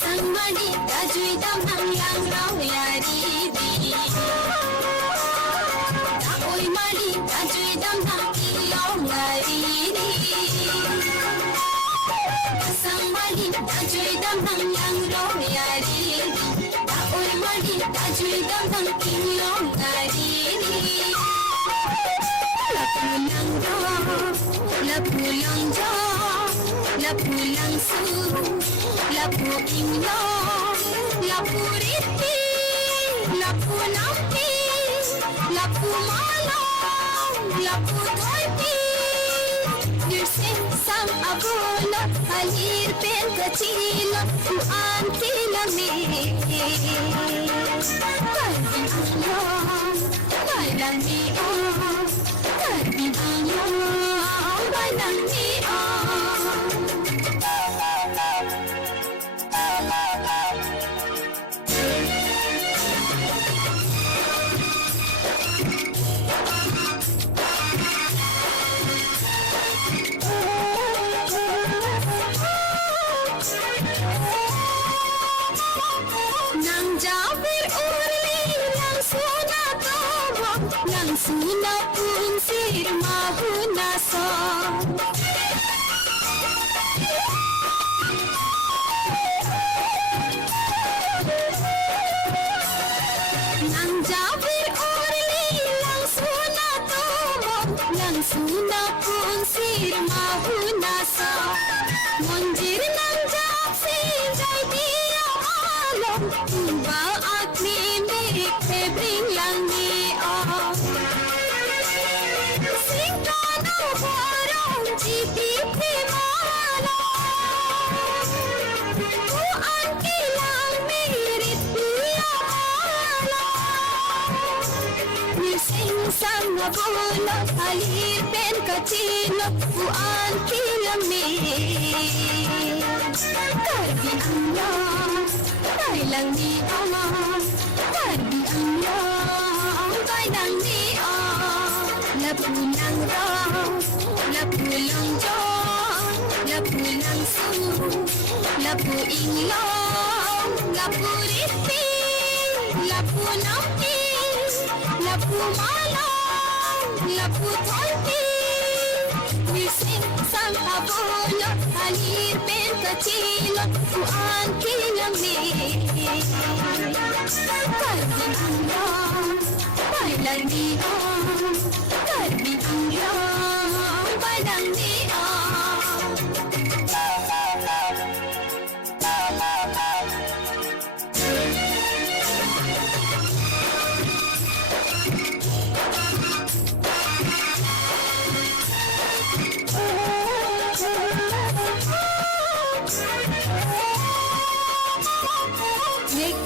Sangmani tajui damang yang rau yari di. Takoi mani tajui damang ilong yari di. Sangmani tajui damang yang rau yari di. Takoi mani tajui damang ilong yari di. Lapulang jo, lapulang su, lapu inglo, lapu riti, lapu nampi, lapu malam, lapu toipi. Dirsing sang abola, alir pen kecil, kuan kilami. Kalbi Allah, balang di oh, kalbi Allah, balang di Sina pun sir mahu nasa. Nang jabir orli lang suna tomo, lang suna pun sir mahu nasa. Monjir nang jab sin jai dia alam, ba akli mirik bring lang ni ah. Sang abola alir pen kecil buan kilami. Karbi Allah, bailang di Allah. Karbi Allah, bailang di Allah. Lapulang rau, lapulang jo, lapulang su, lapu inglong, lapu riti, lapu nampi, lapu malam, lapu toipi. Bising sang abola alir pen kecil buan kilami. Karbi Allah, bailang di Allah. Karbi Allah, bailang di Allah.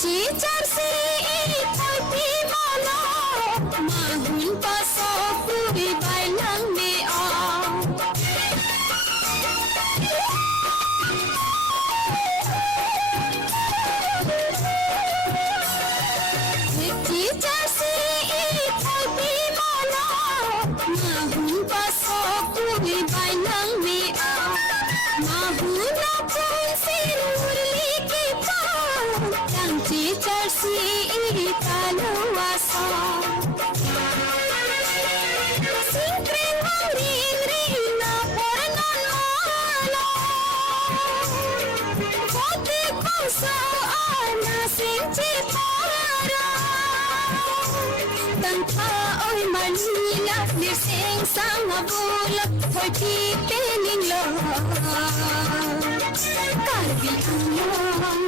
Cicar si tapi mana mahun pasok puri bailang di ah. Cicar si tapi mana mahun pasok puri bailang di ah. Mahun apun siruli kita. Yang cicar si kaluasa. Singkring ring ring na peranan mala. Kote kusa ana singci para. Tangka oi manila nirsing sang abula hoy pipiling lo. Karbi Allah,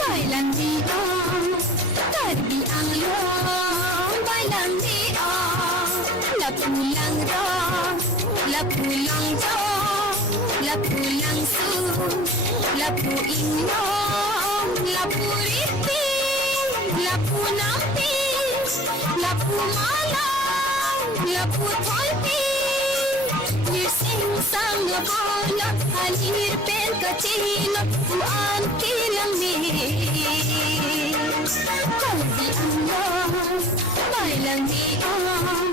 bailang di ah. Karbi Allah, bailang di ah. Lapulang ra, lapulang jo, lapulang su, lapu ingong, lapu riti, lapu nampi, lapu malam, lapu toipi. Nirsing sang abola alir pen kecil buan kilami. Karbi Allah, bailang di ah.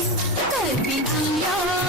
Karbi Allah.